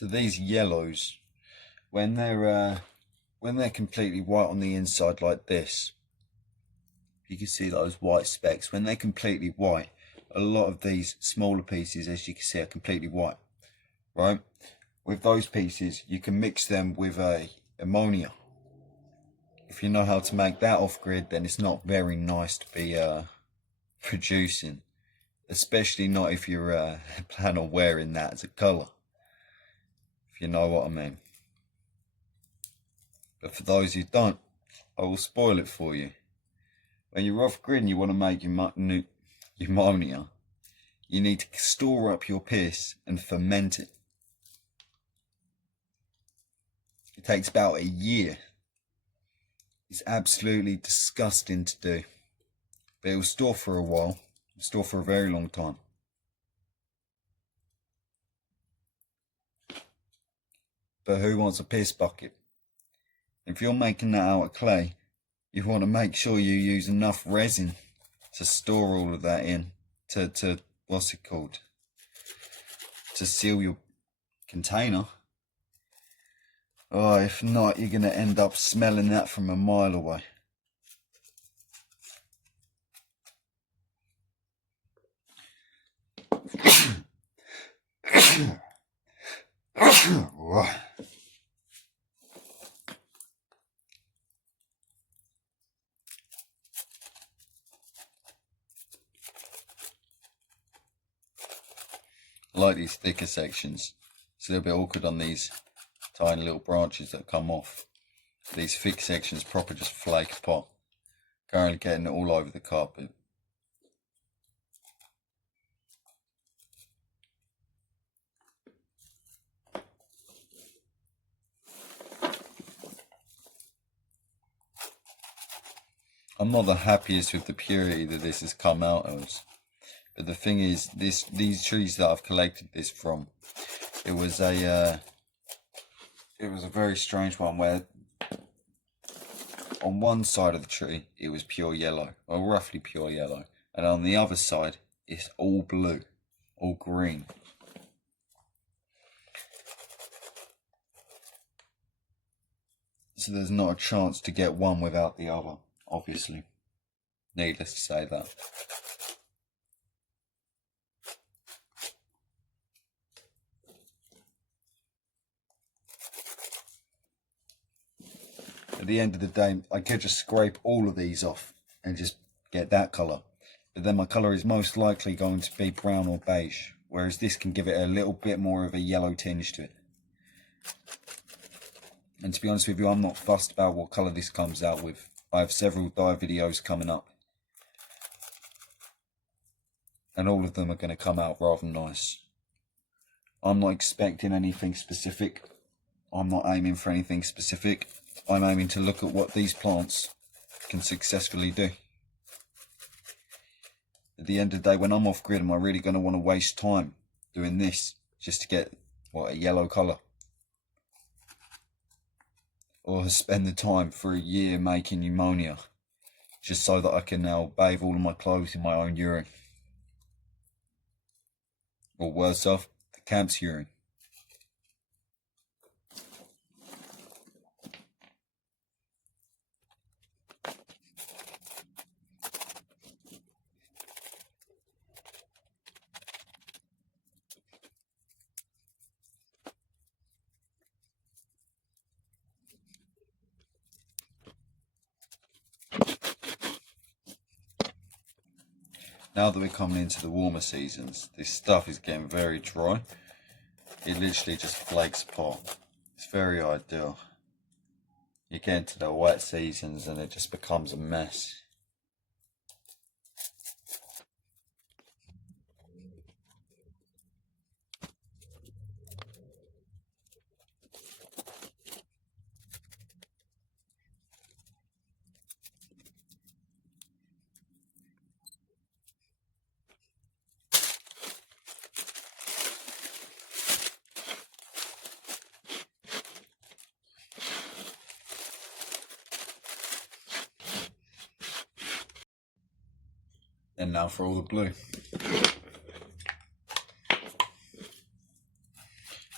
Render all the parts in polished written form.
So these yellows, when they're completely white on the inside like this, you can see those white specks. When they're completely white, a lot of these smaller pieces, as you can see, are completely white, right? With those pieces, you can mix them with ammonia. If you know how to make that off grid, then it's not very nice to be producing, especially not if you're plan on wearing that as a colour, if you know what I mean. But for those who don't, I will spoil it for you. When you're off grid and you want to make your ammonia, you need to store up your piss and ferment it. It takes about a year. It's absolutely disgusting to do. But it will store for a while. It will store for a very long time. But who wants a piss bucket? If you're making that out of clay, you want to make sure you use enough resin to store all of that in, to what's it called, to seal your container. Oh, if not, you're going to end up smelling that from a mile away. I like these thicker sections. It's a little bit awkward on these tiny little branches that come off. These thick sections proper just flake apart. Currently getting it all over the carpet. I'm not the happiest with the purity that this has come out as. But the thing is, these trees that I've collected this from, it was a very strange one where on one side of the tree it was pure yellow, or roughly pure yellow, and on the other side it's all blue, all green. So there's not a chance to get one without the other, obviously. Needless to say that. At the end of the day, I could just scrape all of these off and just get that colour. But then my colour is most likely going to be brown or beige, whereas this can give it a little bit more of a yellow tinge to it. And to be honest with you, I'm not fussed about what colour this comes out with. I have several dye videos coming up. And all of them are going to come out rather nice. I'm not expecting anything specific. I'm not aiming for anything specific. I'm aiming to look at what these plants can successfully do. At the end of the day, when I'm off grid, am I really going to want to waste time doing this just to get, what, a yellow colour? Or spend the time for a year making ammonia just so that I can now bathe all of my clothes in my own urine? Or worse off, the camp's urine. Now that we're coming into the warmer seasons, this stuff is getting very dry. It literally just flakes apart. It's very ideal. You get into the wet seasons and it just becomes a mess. And now for all the blue.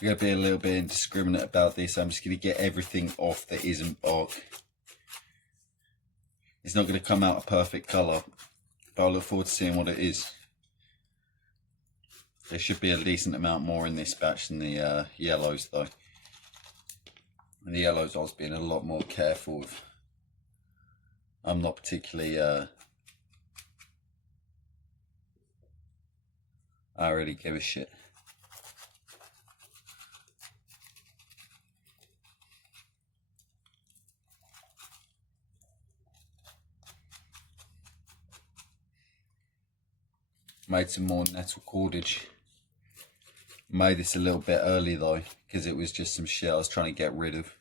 I'm going to be a little bit indiscriminate about this. I'm just going to get everything off that isn't bark. It's not going to come out a perfect colour, but I look forward to seeing what it is. There should be a decent amount more in this batch than the yellows though. And the yellows I was being a lot more careful with. I'm not particularly I really give a shit. Made some more nettle cordage. Made this a little bit early though, because it was just some shit I was trying to get rid of.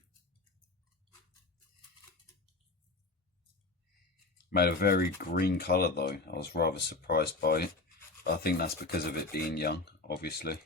Made a very green colour though. I was rather surprised by it. I think that's because of it being young, obviously.